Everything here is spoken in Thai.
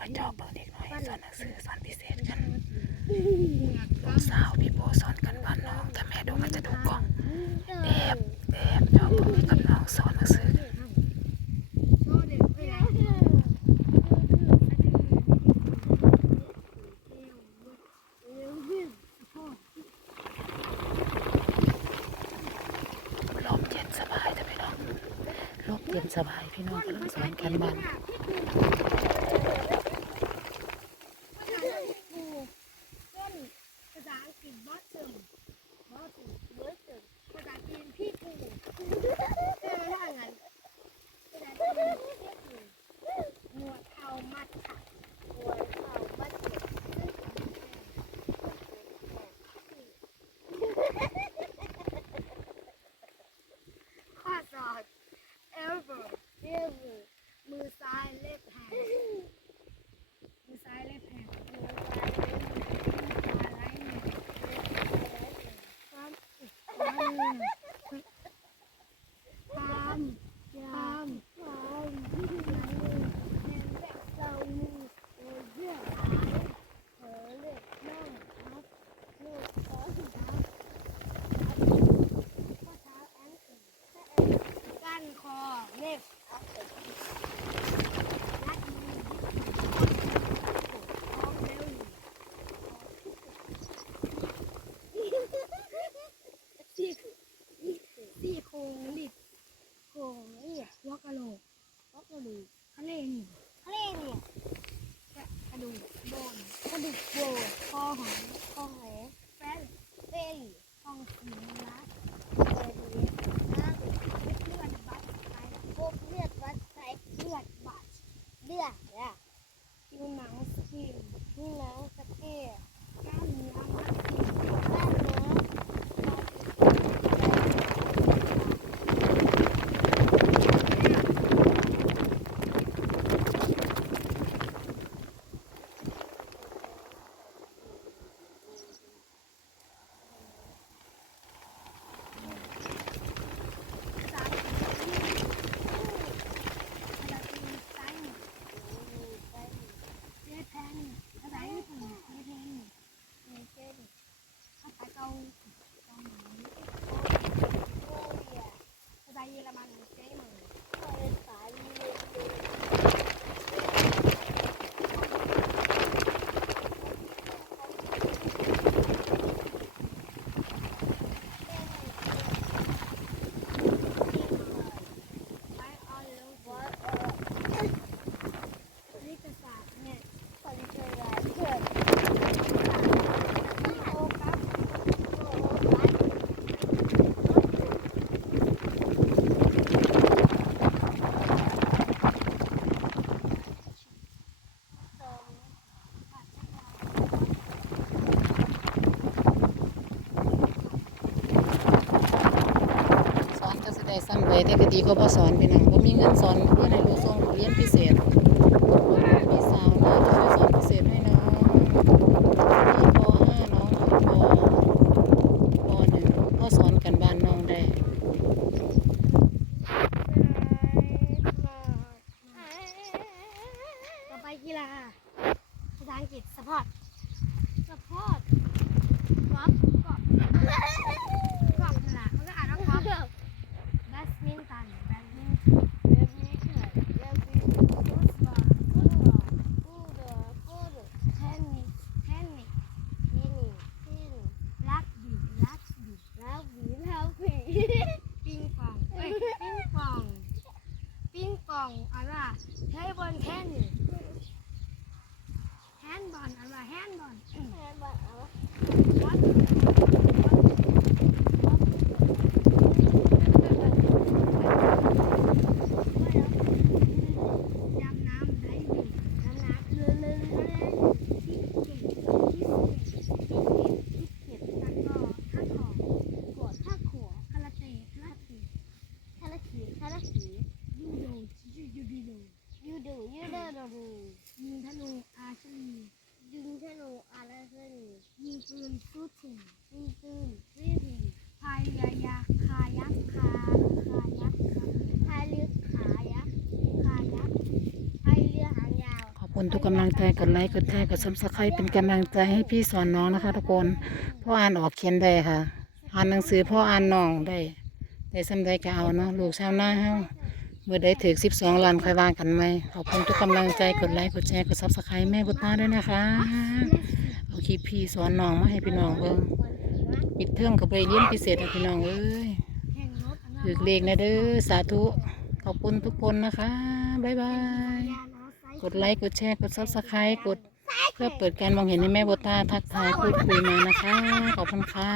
มาจอบเบิ่งเด็กน้อยสอนหนังสือสอนพิเศษกันลูกสาวพี่โบสอนกันบ้านน้องแต่แม่ดูมันจะดูกล้องแอบแอบจอบเบิ่กับน้องสอนหนังสือลมเย็นสบายแต่พี่น้องลมเย็นสบายพี่น้องกำลังสอนกันบ้าน ภาษาอังกฤษบอสเติมบอสเติมบอสเติมภาษาจีนพี่ปูเออถ้างั้นภาษาจีนพี่ปูหนวดเขามัดค่ะหนวดเขามัดค่ะข้อสอบ elbow elbow มือซ้าย left hand มือซ้าย left hand มือซ้าย left hand มือขวา right hand ความความความความความเรามือเยื่อหายเผลอเลือดน่องครับลูกขอสุดท้ายข้อเท้าแอนเกิลก้านคอเล็บรัดมือท้องเร็ว ซี่ซี่โครงลิดโครงเอียหัวกะโหลกหัวกะโหลกทะเลนี่ทะเลนี่กระกระดูกโบนกระ ดูกโบคอหอยคอหอยแฟนเฟลท้องสีนัดเอดีนั่งเลือดบัดไปพบเลือดบัดไปเลือดบัดเลือดอะผิวหนังสกินผิวหนังสกินกล้ามเนื้อมัดติดกล้ามเนื้อ เยอรมันเจ๊มือไปเอาเร็ววัดลิขศาสตร์เนี่ยคนเจออะไรเกิดโอ้ครับโอ้ครับ สอนก็สิ ได้ซ้ำไปแต่ก็ดีก็บ่สอนพี่น้องบ่มีเงินสอนเพื่อนให้ลูกส่งเรียนพิเศษพี่สาวน่าจะช่วยสอนพิเศษให้น้องมีป .5 น้องปป .1 ก็สอนกันบ้านน้องได้ต่อไปกีฬาภาษาอังกฤษสปอร์ตสปอร์ตกอล์ฟกอล์ฟกอล์ฟนั่นแหละเขาก็อ่านว่ากอล์ฟแบดมินตันแบดมินตันแบดมินตันแบดมินตันฟุตบอลฟุตบอลฟุตบอลฟุตบอลเทนนิสเทนนิสเทนนิสเทนนิสลักบี้ลักบี้ลักบี้ลักบี้ปิงปองเอ้ยปิงปอง ปิงปองอะไรเทเบิลเทนนิสแฮน ด์บอลอะไรแฮนด์บอลแฮนด์บอลอะไรวัดดำน้ำได้ดีดำน้ำเรือเรือเรือที่เก่งที่เก่งที่เก่งที่เก่งแล้วก็ท่าขอกดท่าขอคาราเต้คาราเต้คาราเต้คาราเต้ยูโดยูยูดีโด ยูดูยูดูดูดู ยิงธนูอาร์เชอรี ยิงธนูอะไรเส้น ยิง ปืนฟูติงยิงปืนซีรีพายเรือยาคายักคาคายักคาพายเรือขายักคายักพายเรือหางยาว ขอบคุณทุกกำลังใจกดไลค์กดแชร์กดซับสไครต์เป็นกำลังใจให้พี่สอนน้องนะคะทุกคนพ่ออ่านออกเขียนได้ค่ะ อ่านหนังสือพ่ออ่านน้องได้ได้สำได้ก็เอาเนาะลูกชาวนาเฮา เมื่อได้ถึงสิบสองล้านค่อยว่ากันไหมขอบคุณทุกกำลังใจกดไลค์กดแชร์กดซับสไครต์แม่บุตตาด้วยนะคะเอาคลิปพี่สอนน้องมาให้พี่น้องเบิ่งปิดเทอมกับไปเรียนพิเศษให้พี่น้องเอ้ยถือเลขนะเด้อสาธุขอบคุณทุกคนนะคะบ๊ายบายกดไลค์กดแชร์กดซับสไครต์กดเพื่อเปิดการมองเห็นให้แม่โบตาทักทายพูดคุยมานะคะ ขอบคุณค่ะ